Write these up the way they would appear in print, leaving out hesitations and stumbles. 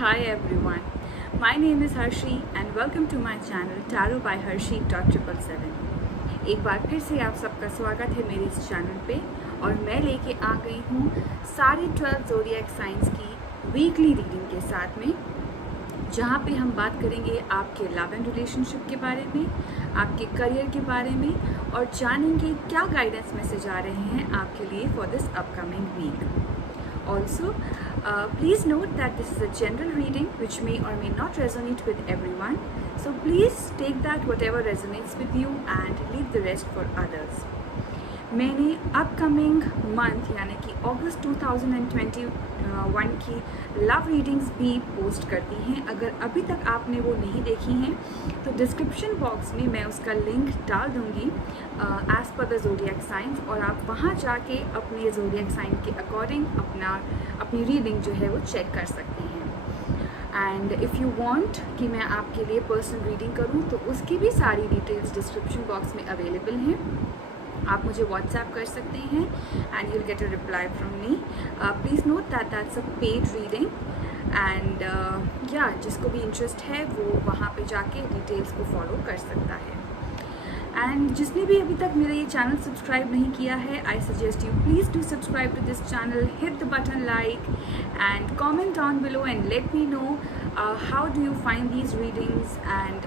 Hi everyone, my name is Harshi and welcome to my channel Tarot by Harshi .777। एक बार फिर से आप सबका स्वागत है मेरे इस चैनल पे और मैं लेके आ गई हूँ सारे 12 ज़ोडिएक साइंस की वीकली रीडिंग के साथ में, जहाँ पे हम बात करेंगे आपके लव एंड रिलेशनशिप के बारे में, आपके करियर के बारे में और जानेंगे क्या गाइडेंस मैसेज आ रहे हैं आपके लिए for this upcoming week. Also, please note that this is a general reading which may or may not resonate with everyone. So please take that whatever resonates with you and leave the rest for others. मैंने upcoming month यानी कि अगस्त 2021 की love readings भी post कर दी हैं। अगर अभी तक आपने वो नहीं देखी हैं तो डिस्क्रिप्शन बॉक्स में मैं उसका लिंक डाल दूँगी as per the zodiac science, और आप वहाँ जाके अपने ज़ोडिएक साइन के अकॉर्डिंग अपनी रीडिंग जो है वो चेक कर सकती हैं। एंड इफ़ यू वांट कि मैं आपके लिए पर्सनल रीडिंग करूँ तो उसकी भी सारी डिटेल्स डिस्क्रिप्शन बॉक्स में अवेलेबल हैं। आप मुझे व्हाट्सएप कर सकते हैं and you'll get a reply from me. Please note that that's a paid reading and जिसको भी इंटरेस्ट है वो वहाँ पे जाके डिटेल्स को फॉलो कर सकता है। एंड जिसने भी अभी तक मेरा ये चैनल सब्सक्राइब नहीं किया है, I suggest you please do subscribe to this channel, hit the button like and comment down below and let me know how do you find these readings and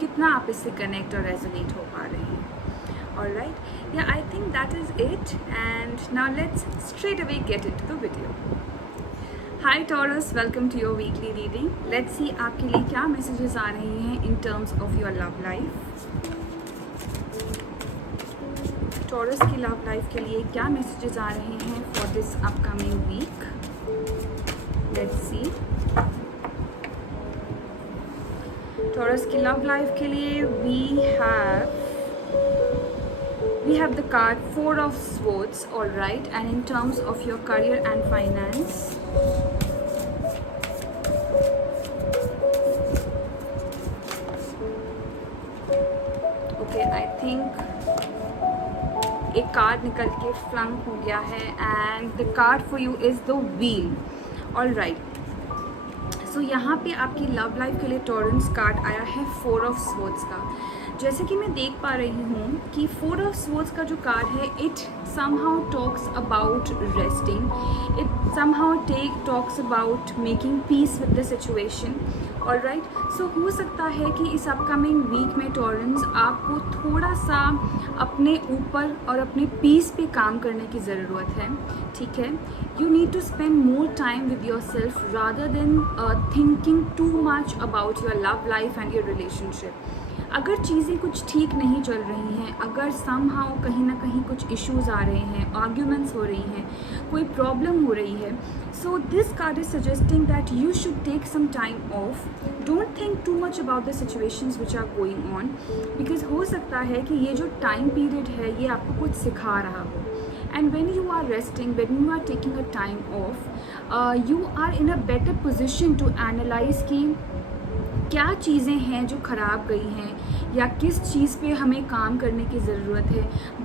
कितना आप इससे कनेक्ट और resonate हो पा रहे हैं। Alright, yeah, I think that is it, and now let's straight away get into the video. Hi Taurus, welcome to your weekly reading. Let's see आपके लिए क्या messages आ रही हैं in terms of your love life. Taurus की love life के लिए क्या messages आ रहे हैं for this upcoming week. Let's see. Taurus की love life के लिए we have the card 4 of Swords, all right, and in terms of your career and finance, okay, I think एक card निकल के फ्लंक हो गया है and the card for you is the Wheel, all right. सो यहाँ पे आपकी लव लाइफ के लिए टॉरेंस कार्ड आया है 4 ऑफ स्वॉर्ड्स का। जैसे कि मैं देख पा रही हूँ कि 4 ऑफ स्वॉर्ड्स का जो कार्ड है it somehow talks about resting, it somehow talks about making peace with the situation, alright. So हो सकता है कि इस अपकमिंग वीक में टॉरेंस आपको थोड़ा सा अपने ऊपर और अपने पीस पे काम करने की ज़रूरत है, ठीक है। You need to spend more time with your self rather than thinking too much about your love life and your relationship. अगर चीज़ें कुछ ठीक नहीं चल रही हैं, अगर समहाउ कहीं ना कहीं कुछ इश्यूज़ आ रहे हैं, आर्ग्यूमेंट्स हो रही हैं, कोई प्रॉब्लम हो रही है, so this card is suggesting that you should take some time off, don't think too much about the situations which are going on, because हो सकता है कि ये जो टाइम पीरियड है ये आपको कुछ सिखा रहा हो। And when you are resting, when you are taking a time off, you are in a better position to analyze कि क्या चीज़ें हैं जो ख़राब गई हैं या किस चीज़ पे हमें काम करने की ज़रूरत है।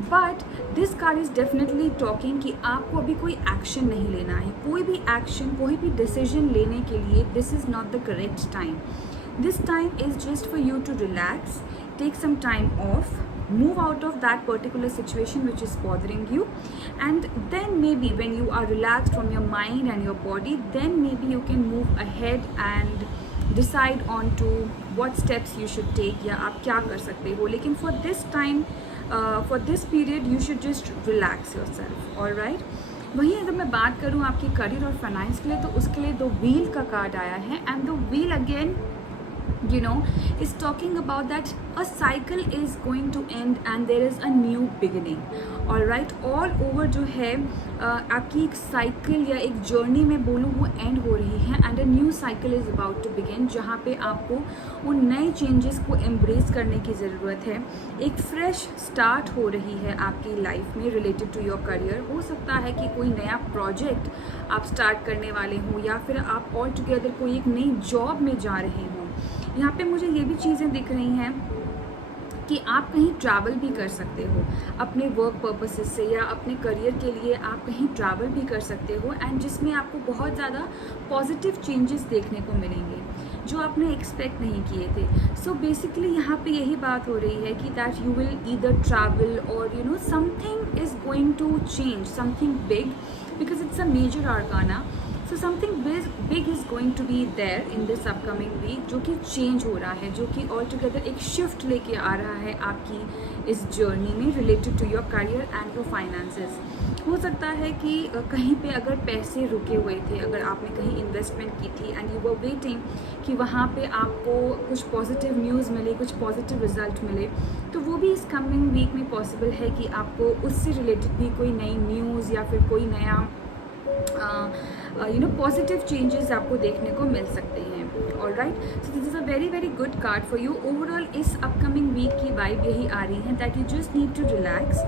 But this card is definitely talking कि आपको अभी कोई एक्शन नहीं लेना है, कोई भी एक्शन, कोई भी डिसीजन लेने के लिए this is not the correct time. This time is just for you to relax, take some time off, move out of that particular situation which is bothering you, and then maybe when you are relaxed from your mind and your body, then maybe you can move ahead and decide on to what steps you should take या आप क्या कर सकते हो। लेकिन for this time, for this period you should just relax yourself, all right। वहीं अगर मैं बात करूँ आपकी करियर और फाइनेंस के लिए तो उसके लिए द व्हील का कार्ड आया है and the wheel again is talking about that a cycle is going to end and there is a new beginning, all right। all over जो है आपकी एक साइकिल या एक जर्नी में बोलूँ वो एंड हो रही है and a new cycle is about to begin, जहाँ पे आपको उन नए चेंजेस को एम्ब्रेस करने की ज़रूरत है। एक फ्रेश स्टार्ट हो रही है आपकी लाइफ में रिलेटेड टू योर करियर। हो सकता है कि कोई नया प्रोजेक्ट आप स्टार्ट करने वाले हों या फिर आप ऑल टुगेदर कोई एक नई जॉब में जा रहे हों। यहाँ पे मुझे ये भी चीज़ें दिख रही हैं कि आप कहीं ट्रैवल भी कर सकते हो अपने वर्क पर्पसेस से, या अपने करियर के लिए आप कहीं ट्रैवल भी कर सकते हो, एंड जिसमें आपको बहुत ज़्यादा पॉजिटिव चेंजेस देखने को मिलेंगे जो आपने एक्सपेक्ट नहीं किए थे. सो बेसिकली यहाँ पे यही बात हो रही है कि that you will either travel or you know something is going to change, something big, because it's a major arcana. So something big is going to be there in this upcoming week, जो कि change हो रहा है, जो कि all together एक shift लेके आ रहा है आपकी इस जर्नी में related to your career and your finances. हो सकता है कि कहीं पे अगर पैसे रुके हुए थे, अगर आपने कहीं इन्वेस्टमेंट की थी एंड यू वर वेटिंग कि वहाँ पे आपको कुछ पॉजिटिव न्यूज़ मिले, कुछ पॉजिटिव रिजल्ट मिले, तो वो भी इस कमिंग वीक में पॉसिबल है कि आपको उससे रिलेटेड भी कोई नई न्यूज़ या फिर कोई नया पॉजिटिव चेंजेस आपको देखने को मिल सकते हैं. All right, so this is a very very good card for you. Overall इस अपकमिंग वीक की वाइब यही आ रही है that you just need to relax,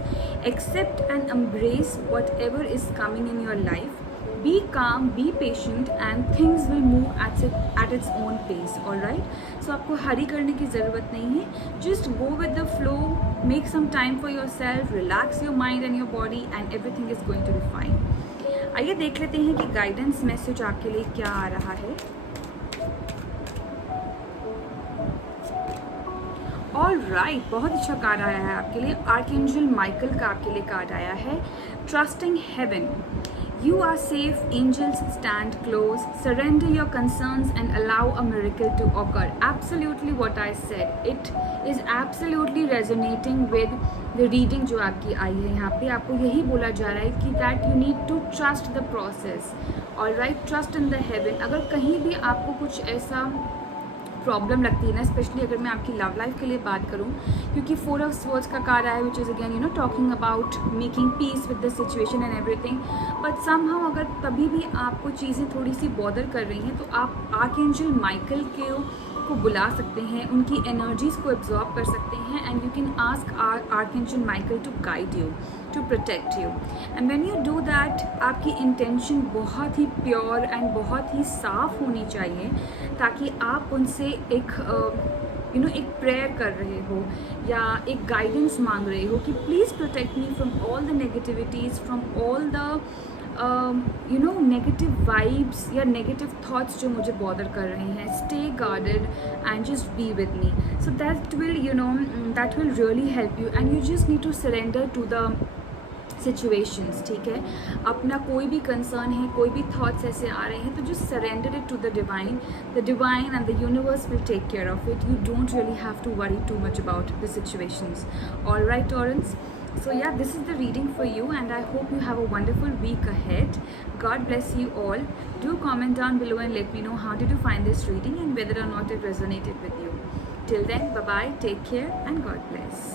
accept and embrace whatever is coming in your life. Be calm, be patient, and things will move at its own pace. All right. So आपको हरी करने की ज़रूरत नहीं है. Just go with the flow. Make some time for yourself. Relax your mind and your body, and everything is going to be fine. आइए देख लेते हैं कि गाइडेंस मैसेज आपके लिए क्या आ रहा है. ऑल राइट, बहुत अच्छा कार्ड आया है आपके लिए. आर्कएंजल माइकल का आपके लिए कार्ड आया है. Trusting heaven. You are safe, angels stand close, surrender your concerns and allow a miracle to occur. Absolutely what I said. It is absolutely resonating with the reading जो आपकी आई है. यहाँ पे आपको यही बोला जा रहा है कि that you need to trust the process. All right, trust in the heaven. अगर कहीं भी आपको कुछ ऐसा प्रॉब्लम लगती है ना, स्पेशली अगर मैं आपकी लव लाइफ के लिए बात करूं, क्योंकि 4 ऑफ स्वर्ड्स का कार्ड आया which is again you know talking about making peace with the situation and everything. But somehow अगर कभी भी आपको चीज़ें थोड़ी सी बॉदर कर रही हैं, तो आप आर्कएंजल माइकल को बुला सकते हैं, उनकी एनर्जीज़ को एब्जॉर्ब कर सकते हैं, and you can ask archangel Michael to guide you, to protect you. And when you do that, आपकी इंटेंशन बहुत ही प्योर एंड बहुत ही साफ़ होनी चाहिए, ताकि आप उनसे एक एक प्रेयर कर रहे हो या एक गाइडेंस मांग रहे हो कि please protect me from all the negativities, from all the negative vibes या नेगेटिव थॉट्स जो मुझे बॉदर कर रहे हैं. Stay guarded and just be with me. So that will really help you, and you just need to surrender to the situations. ठीक है, अपना कोई भी कंसर्न है, कोई भी थॉट्स ऐसे आ रहे हैं, तो just surrender it to the divine and the universe will take care of it. You don't really have to worry too much about the situations. All right Taurans, so yeah, this is the reading for you, and I hope you have a wonderful week ahead. God bless you all. Do comment down below and let me know how did you find this reading and whether or not it resonated with you. Till then, bye bye, take care, and God bless.